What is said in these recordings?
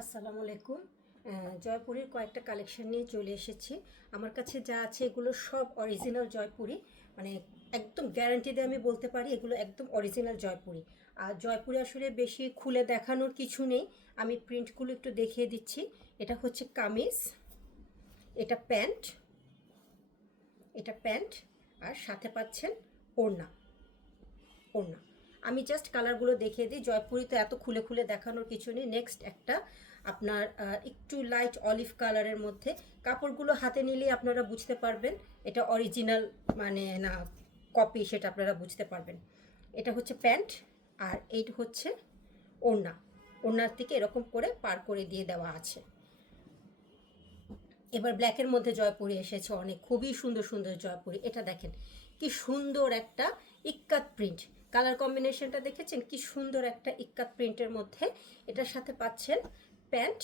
আসসালামু আলাইকুম। জয়পুরের কয়েকটা কালেকশন নিয়ে চলে এসেছি। আমার কাছে যা আছে এগুলো সব অরিজিনাল জয়পুরি, মানে একদম গ্যারান্টি দিয়ে আমি বলতে পারি এগুলো একদম অরিজিনাল জয়পুরি। আর জয়পুরি আসলে বেশি খুলে দেখানোর কিছু নেই, আমি প্রিন্টগুলো একটু দেখিয়ে দিচ্ছি। এটা হচ্ছে কামিজ, এটা প্যান্ট, এটা প্যান্ট, আর সাথে পাচ্ছেন ওড়না। ওড়না আমি জাস্ট কালারগুলো দেখিয়ে দিই, জয়পুরি তো এত খুলে খুলে দেখানোর কিছু নেই। নেক্সট একটা আপনার একটু লাইট অলিভ কালারের মধ্যে, কাপড়গুলো হাতে নিলেই আপনারা বুঝতে পারবেন এটা অরিজিনাল মানে না কপি, সেটা আপনারা বুঝতে পারবেন। এটা হচ্ছে প্যান্ট, আর এইটা হচ্ছে ওড়না। ওড়নার থেকে এরকম করে পার করে দিয়ে দেওয়া আছে। এবার ব্ল্যাকের মধ্যে জয়পুরি এসেছে অনেক, খুবই সুন্দর সুন্দর জয়পুরি। এটা দেখেন কি সুন্দর একটা ইক্কাত প্রিন্ট, কালার কম্বিনেশনটা দেখেছেন কি সুন্দর একটা ইক্কাত প্রিন্টের মধ্যে। এটার সাথে পাচ্ছেন প্যান্ট,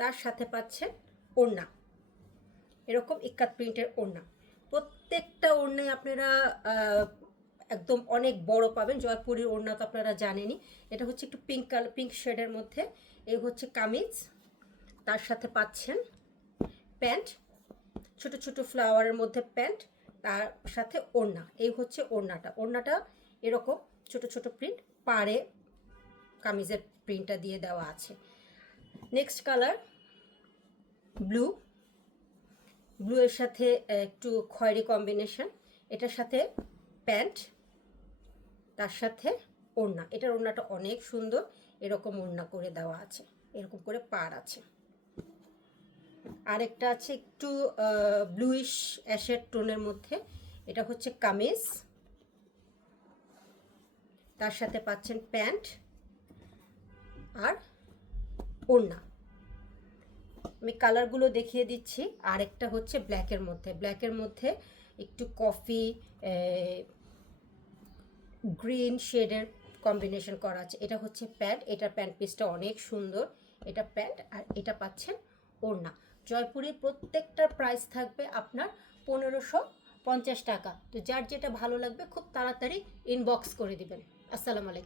তার সাথে পাচ্ছেন ওড়না, এরকম ইক্কাত প্রিন্টের ওড়না। প্রত্যেকটা ওড়নায় আপনারা একদম অনেক বড় পাবেন। জয়পুরের ওড়না তো আপনারা জানেনই। এটা হচ্ছে একটু পিঙ্ক কালার, পিঙ্ক শেডের মধ্যে। এই হচ্ছে কামিজ, তার সাথে পাচ্ছেন প্যান্ট, ছোট ছোট ফ্লাওয়ারের মধ্যে প্যান্ট, তার সাথে ওড়না। এই হচ্ছে ওড়নাটা। ওড়নাটা এরকম ছোট ছোট প্রিন্ট, পাড়ে কামিজের প্রিন্টটা দিয়ে দেওয়া আছে। নেক্সট কালার ব্লু, ব্লু এর সাথে একটু খয়েরি কম্বিনেশন। এটার সাথে প্যান্ট, তার সাথে ওড়না। এটার ওড়নাটা অনেক সুন্দর, এরকম ওড়না করে দেওয়া আছে, এরকম করে পাড় আছে। আরেকটা আছে একটু ব্লুইশ অ্যাশেড টোনের মধ্যে। এটা হচ্ছে কামিজ, তার সাথে পাচ্ছেন প্যান্ট আর ওড়না। আমি কালারগুলো দেখিয়ে দিচ্ছি। আরেকটা হচ্ছে ব্ল্যাকের মধ্যে, ব্ল্যাকের মধ্যে একটু কফি গ্রিন শেডের কম্বিনেশন করা আছে। এটা হচ্ছে প্যান্ট, এটার প্যান্ট পিসটা অনেক সুন্দর। এটা প্যান্ট, আর এটা পাচ্ছেন ওড়না। জয়পুরের প্রত্যেকটার প্রাইস থাকবে আপনার 1550 টাকা। তো যার যেটা ভালো লাগবে খুব তাড়াতাড়ি ইনবক্স করে দিবেন। আসসালামু আলাইকুম।